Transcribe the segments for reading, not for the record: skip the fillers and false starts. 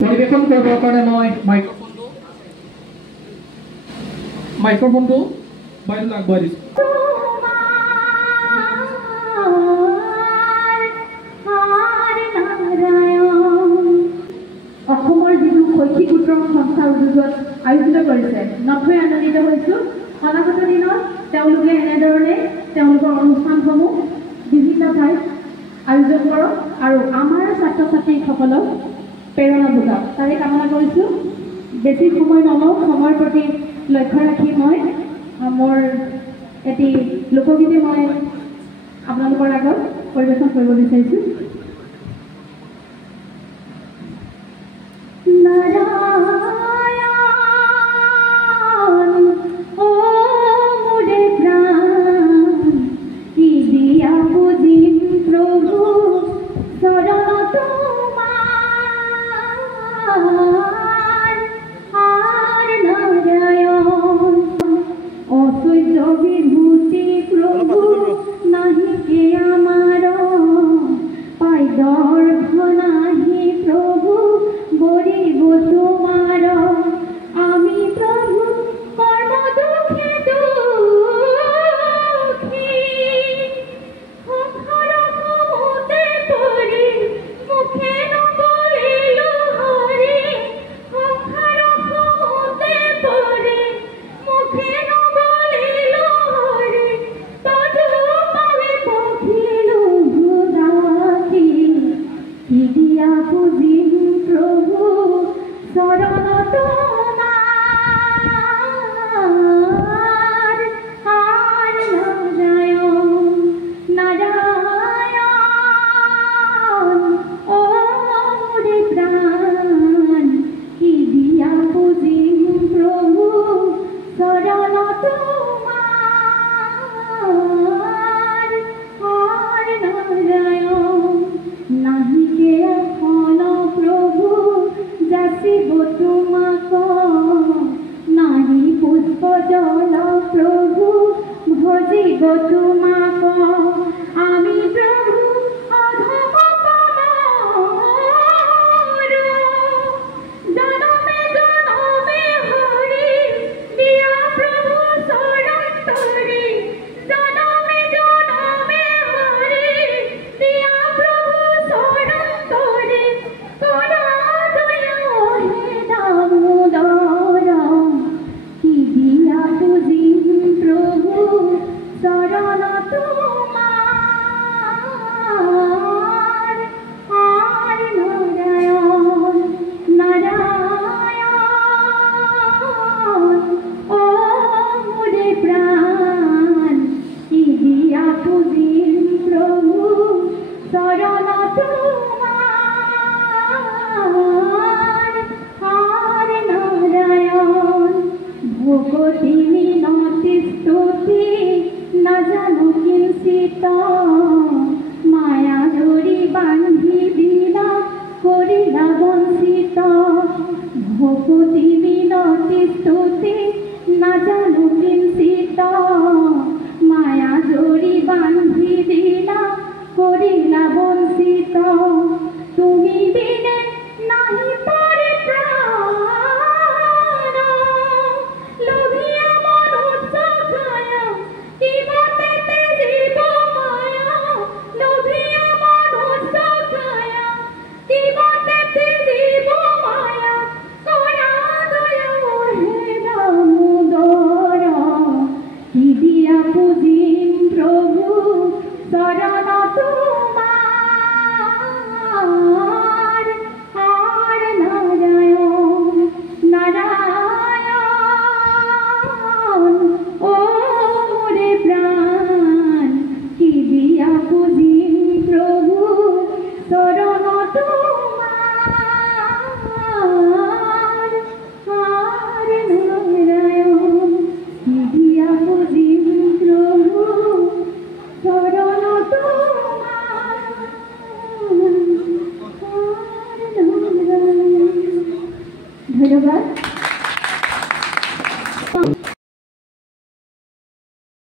পৰিৱেশন কৰিবৰ কাৰণে মই মাইক্ৰফোনটো বাইদেউ আগবঢ়াই দিছোঁ। অসমৰ যিটো শৈক্ষিক উত্তৰণ সংস্থাৰ উদ্যোগত আয়োজিত কৰিছে নথৈ আনন্দিত হৈছোঁ। অনাগত দিনত তেওঁলোকে এনেধৰণে তেওঁলোকৰ অনুষ্ঠানসমূহ বিভিন্ন ঠাইত আয়োজন কৰক আৰু আমাৰ ছাত্ৰ ছাত্ৰীসকলক প্ৰেৰণা যোগাওক তাৰে কামনা কৰিছোঁ। বেছি সময় নলওঁ, সময়ৰ প্ৰতি লক্ষ্য ৰাখি মই মোৰ এটি লোকগীতে মই আপোনালোকৰ আগত পৰিৱেশন কৰিব বিচাৰিছোঁ।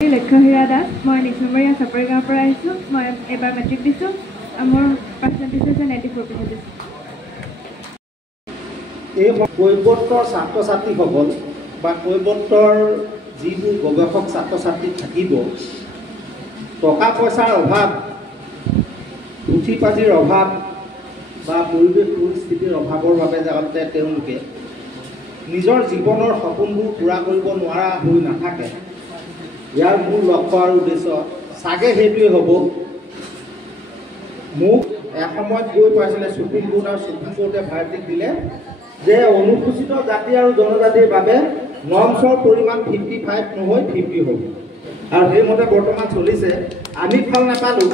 লক্ষ্যহীৰা দাস, মই নিচুমৰীয়া চাপৰি গাঁৱৰ পৰা আহিছোঁ। মই এবাৰ মেট্ৰিক দিছোঁ। মোৰ পাৰ্চেণ্টেজ হৈছে 94%। এই কৈৱৰ্তৰ ছাত্ৰ ছাত্ৰীসকল বা কৈৱৰ্তৰ যিবোৰ গৱেষক ছাত্ৰ ছাত্ৰী থাকিব, টকা পইচাৰ অভাৱ, পুথি পাঁজিৰ অভাৱ বা পৰিৱেশ পৰিস্থিতিৰ অভাৱৰ বাবে যাতে তেওঁলোকে নিজৰ জীৱনৰ সপোনবোৰ পূৰা কৰিব নোৱাৰা হৈ নাথাকে, ইয়াৰ মূল লক্ষ্য আৰু উদ্দেশ্য চাগে সেইটোৱে হ'ব। মোক এসময়ত গৈ পাইছিলে সুপ্ৰিম কোৰ্ট, আৰু সুপ্ৰিম কোৰ্টে ভাৰ্ডিক্ট দিলে যে অনুসূচিত জাতি আৰু জনজাতিৰ বাবে নৰ্মছৰ পৰিমাণ 55 নহয় 50 হ'ব, আৰু সেইমতে বৰ্তমান চলিছে। আমি ফল নাপালোঁ,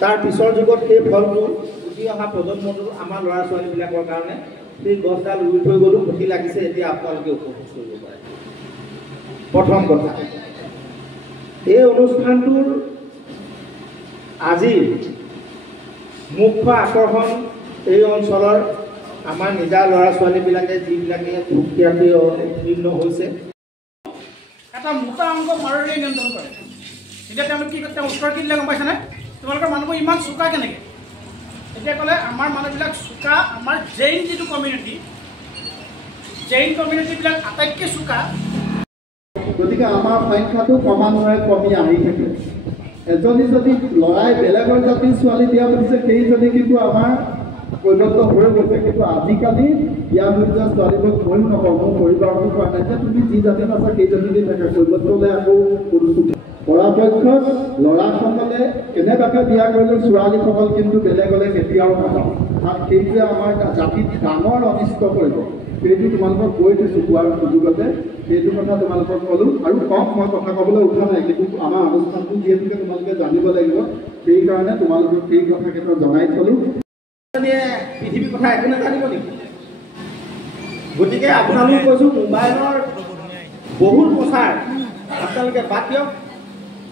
তাৰ পিছৰ যুগত সেই ফলটো উঠি অহা প্ৰজন্মটো আমাৰ ল'ৰা ছোৱালীবিলাকৰ কাৰণে সেই গছডাল ৰুই থৈ গ'লোঁ, খুঁটি লাগিছে, এতিয়া আপোনালোকে উপভোগ কৰিব পাৰে। প্ৰথম কথা, এই অনুষ্ঠানটোৰ আজিৰ মুখ্য আকৰ্ষণ এই অঞ্চলৰ আমাৰ নিজা ল'ৰা ছোৱালীবিলাকে যিবিলাকে সুখ্যাতি উত্তীৰ্ণ হৈছে। এটা মোটা অংক মাৰোৱাৰীয়ে নিয়ন্ত্ৰণ কৰে। এতিয়া তেওঁলোকে কি কৰে, উত্তৰ কি দিলে গম পাইছেনে? তোমালোকৰ মানুহবোৰ ইমান চোকা কেনেকৈ? এতিয়া ক'লে আমাৰ মানুহবিলাক চোকা, আমাৰ জৈন যিটো কমিউনিটি, জৈন কমিউনিটিবিলাক আটাইতকৈ চোকা। গতিকে আমাৰ সংখ্যাটো ক্ৰমান্বয়ে কমি আহি থাকে। এজনী যদি ল'ৰাই বেলেগৰ জাতিৰ ছোৱালী বিয়া পাতিছে, সেইজনী কিন্তু আমাৰ কৈৱৰ্ত হৈ গৈছে। কিন্তু আজিকালি বিয়া হৈ যোৱা ছোৱালীবোৰক ময়ো নকওঁ, মোৰ পৰিবাৰতো কোৱা নাই যে তুমি যি জাতিত আছা সেই জাতিতে থাকে, কৈৱৰ্তলৈ আকৌ অনুষ্ঠিত। পৰাপক্ষত ল'ৰাসকলে কেনেবাকৈ বিয়া কৰিলে ছোৱালীসকল কিন্তু বেলেগলৈ কেতিয়াও নাযাওঁ, কাৰণ সেইটোৱে আমাৰ জাতিত ডাঙৰ অনিষ্ট কৰিব। সেইটো তোমালোকক কৈ দিছোঁ কোৱাৰ সুযোগতে, সেইটো কথা তোমালোকক ক'লোঁ। আৰু কম, মই কথা ক'বলৈ উঠা নাই, কিন্তু আমাৰ অনুষ্ঠানটো যিহেতুকে তোমালোকে জানিব লাগিব, সেইকাৰণে তোমালোকক সেই কথাকেইটা জনাই থ'লোঁ। পৃথিৱীৰ কথা একো নাজানিব নেকি? গতিকে আপোনালোক কৈছোঁ, মোবাইলৰ বহুত প্ৰচাৰ আপোনালোকে বাদ দিয়ক,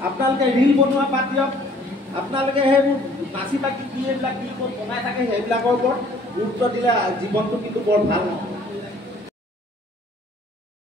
আপোনালোকে ৰীল বনোৱা বাদ দিয়ক, আপোনালোকে সেইবোৰ নাচি বাগি কি এইবিলাক কি ক'ত বনাই থাকে সেইবিলাকৰ ওপৰত গুৰুত্ব দিলে জীৱনটো কিন্তু বৰ ভাল নহয়।